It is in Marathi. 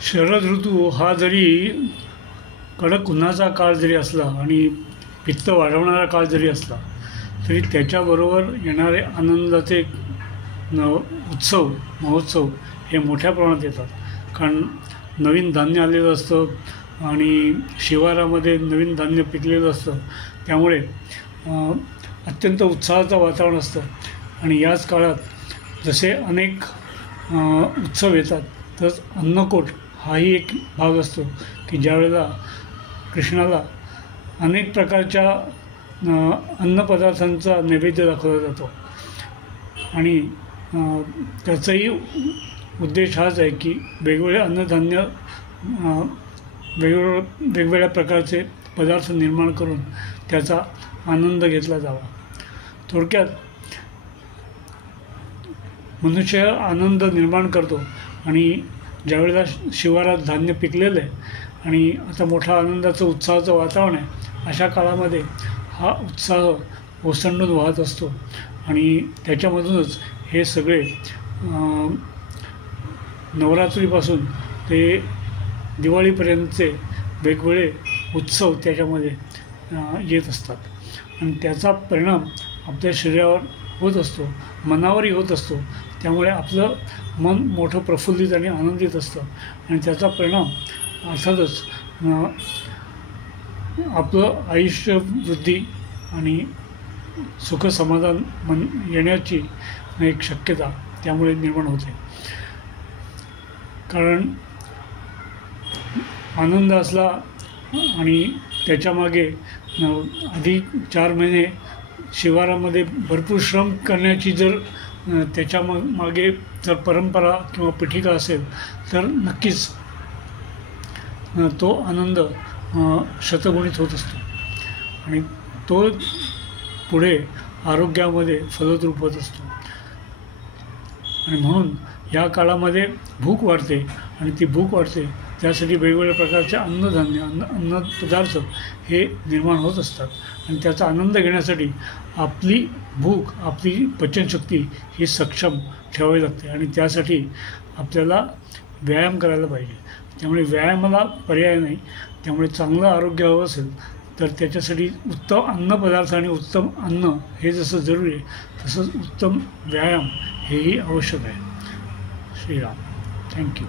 शरद ऋतू हा जरी कडक उन्हाचा काळ जरी असला आणि पित्त वाढवणारा काळ जरी असला तरी त्याच्याबरोबर येणारे आनंदाचे उत्सव महोत्सव हे मोठ्या प्रमाणात येतात. कारण नवीन धान्य आलेलं असतं आणि शिवारामध्ये नवीन धान्य पिकलेलं असतं, त्यामुळे अत्यंत उत्साहाचं वातावरण असतं. आणि याच काळात जसे अनेक उत्सव येतात तसंच अन्नकूट हाही एक भाग असतो की ज्यावेळेला कृष्णाला अनेक प्रकारच्या अन्नपदार्थांचा नैवेद्य दाखवला जातो. आणि त्याचाही उद्देश हाच आहे की वेगवेगळे अन्नधान्य वेगवेगळ्या प्रकारचे पदार्थ निर्माण करून त्याचा आनंद घेतला जावा. थोडक्यात मनुष्य आनंद निर्माण करतो आणि ज्यावेळेला शिवारात धान्य पिकलेलं आहे आणि आता मोठा आनंदाचं उत्साहाचं वातावरण आहे, अशा काळामध्ये हा उत्साह ओसंडून वाहत असतो. आणि त्याच्यामधूनच हे सगळे नवरात्रीपासून ते दिवाळीपर्यंतचे वेगवेगळे उत्सव त्याच्यामध्ये येत असतात. आणि त्याचा परिणाम आपल्या शरीरावर होत असतो, मनावरही होत असतो. त्यामुळे आपलं मन मोठं प्रफुल्लित आणि आनंदित असतं आणि त्याचा परिणाम अर्थातच आपलं आयुष्य वृद्धी आणि सुखसमाधान येण्याची एक शक्यता त्यामुळे निर्माण होते. कारण आनंद असला आणि त्याच्यामागे आधी 4 महिने शिवारामध्ये भरपूर श्रम करण्याची जर त्याच्या मागे जर परंपरा किंवा पीठिका असेल तर नक्कीच तो आनंद शतगुणित होत असतो आणि तो पुढे आरोग्यामध्ये फलद्रूप होत असतो. आणि म्हणून या काळामध्ये भूक वाढते आणि ती भूक वाढते त्यासाठी वेगवेगळ्या प्रकारचे अन्नधान्य अन्नपदार्थ हे निर्माण होत असतात. आणि त्याचा आनंद घेण्यासाठी आपली भूक आपली पचनशक्ती ही सक्षम ठेवावी लागते आणि त्यासाठी आपल्याला व्यायाम करायला पाहिजे. त्यामुळे व्यायामाला पर्याय नाही. त्यामुळे चांगलं आरोग्य हवं असेल तर त्याच्यासाठी उत्तम अन्नपदार्थ आणि उत्तम अन्न हे जसं जरुरी आहे तसंच उत्तम व्यायाम हेही आवश्यक आहे. श्रीराम. थँक्यू.